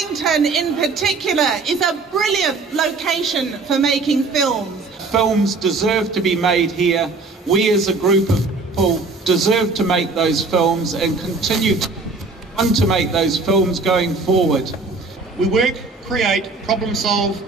Wellington in particular is a brilliant location for making films. Films deserve to be made here. We as a group of people deserve to make those films and continue to make those films going forward. We work, create, problem solve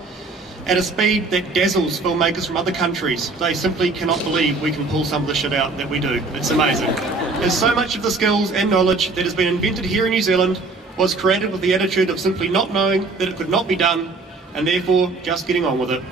at a speed that dazzles filmmakers from other countries. They simply cannot believe we can pull some of the shit out that we do. It's amazing. There's so much of the skills and knowledge that has been invented here in New Zealand was created with the attitude of simply not knowing that it could not be done and therefore just getting on with it.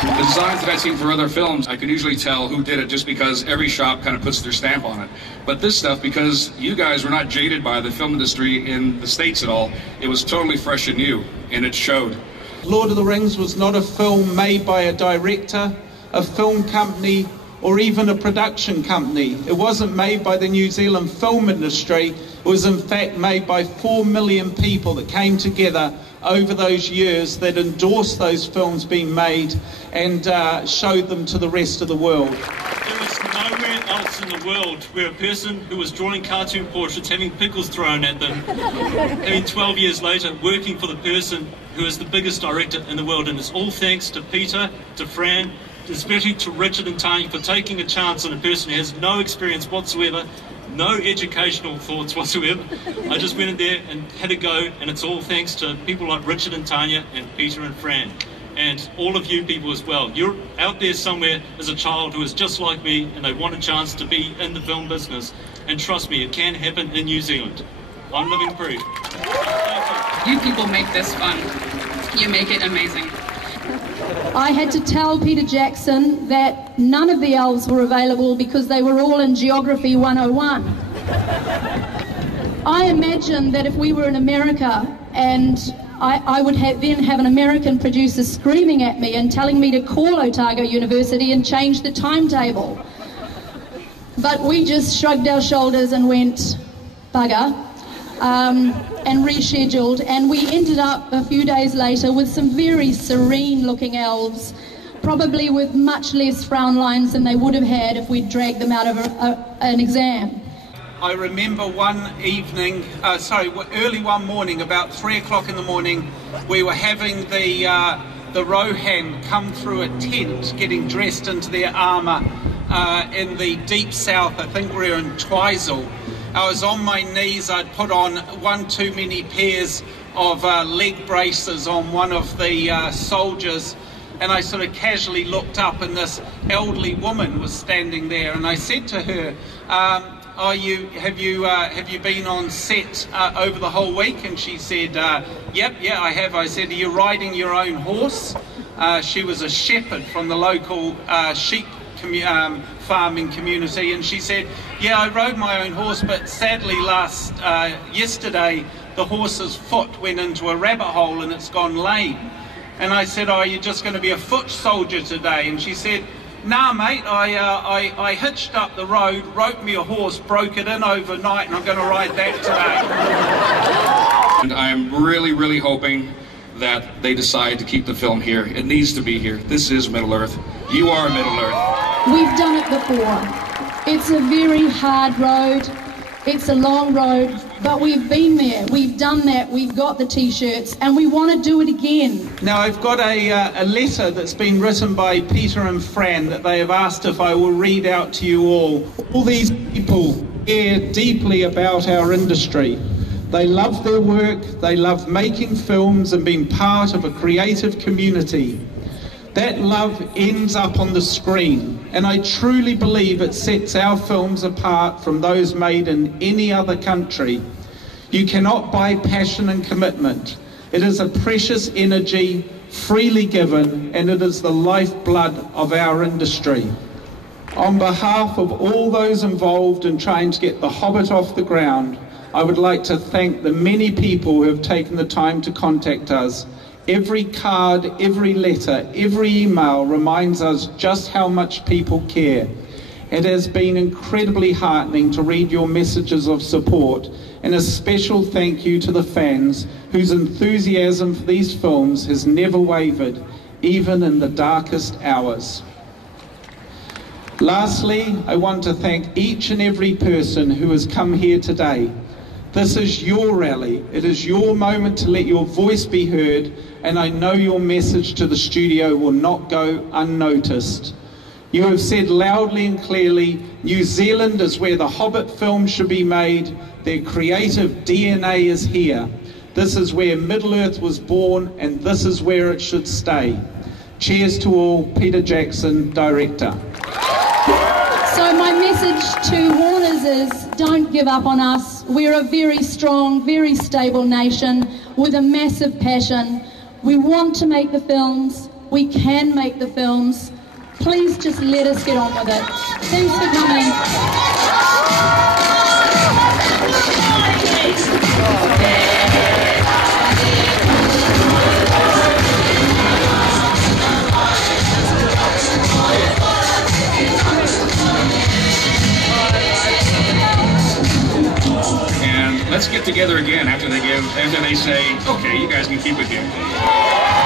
The designs that I've seen for other films, I could usually tell who did it just because every shop kind of puts their stamp on it. But this stuff, because you guys were not jaded by the film industry in the States at all, it was totally fresh and new, and it showed. Lord of the Rings was not a film made by a director, a film company, or even a production company. It wasn't made by the New Zealand film industry. It was in fact made by 4 million people that came together over those years that endorsed those films being made and showed them to the rest of the world. There was nowhere else in the world where a person who was drawing cartoon portraits, having pickles thrown at them, having 12 years later working for the person who is the biggest director in the world. And it's all thanks to Peter, to Fran, especially to Richard and Tanya for taking a chance on a person who has no experience whatsoever, no educational thoughts whatsoever. I just went in there and had a go, and it's all thanks to people like Richard and Tanya and Peter and Fran, and all of you people as well. You're out there somewhere as a child who is just like me, and they want a chance to be in the film business, and trust me, it can happen in New Zealand. I'm living proof. Thank you. You people make this fun. You make it amazing. I had to tell Peter Jackson that none of the elves were available because they were all in Geography 101. I imagine that if we were in America and I would then have an American producer screaming at me and telling me to call Otago University and change the timetable. But we just shrugged our shoulders and went, bugger. And rescheduled, and we ended up a few days later with some very serene looking elves, probably with much less frown lines than they would have had if we'd dragged them out of an exam. I remember one evening, early one morning, about 3 o'clock in the morning, we were having the Rohan come through a tent, getting dressed into their armour in the deep south. I think we were in Twizel. I was on my knees. I'd put on one too many pairs of leg braces on one of the soldiers, and I sort of casually looked up, and this elderly woman was standing there, and I said to her, have you been on set over the whole week? And she said, yeah, I have. I said, are you riding your own horse? She was a shepherd from the local sheep farming community, and she said, yeah, I rode my own horse, but sadly yesterday the horse's foot went into a rabbit hole and it's gone lame. And I said, are you just going to be a foot soldier today? And she said, nah mate, I hitched up the road, roped me a horse, broke it in overnight, and I'm going to ride that today. And I'm really, really hoping that they decide to keep the film here. It needs to be here. This is Middle Earth. You are Middle Earth. We've done it before. It's a very hard road. It's a long road, but we've been there. We've done that. We've got the T-shirts, and we want to do it again. Now, I've got a letter that's been written by Peter and Fran that they have asked if I will read out to you all. All these people care deeply about our industry. They love their work, they love making films and being part of a creative community. That love ends up on the screen, and I truly believe it sets our films apart from those made in any other country. You cannot buy passion and commitment. It is a precious energy, freely given, and it is the lifeblood of our industry. On behalf of all those involved in trying to get The Hobbit off the ground, I would like to thank the many people who have taken the time to contact us. Every card, every letter, every email reminds us just how much people care. It has been incredibly heartening to read your messages of support, and a special thank you to the fans whose enthusiasm for these films has never wavered, even in the darkest hours. Lastly, I want to thank each and every person who has come here today. This is your rally. It is your moment to let your voice be heard, and I know your message to the studio will not go unnoticed. You have said loudly and clearly, New Zealand is where the Hobbit film should be made. Their creative DNA is here. This is where Middle-earth was born, and this is where it should stay. Cheers to all. Peter Jackson, Director. So my message to Warners is, don't give up on us. We're a very strong, very stable nation with a massive passion. We want to make the films. We can make the films. Please just let us get on with it. Thanks for coming. Let's get together again after they say, okay, you guys can keep it here.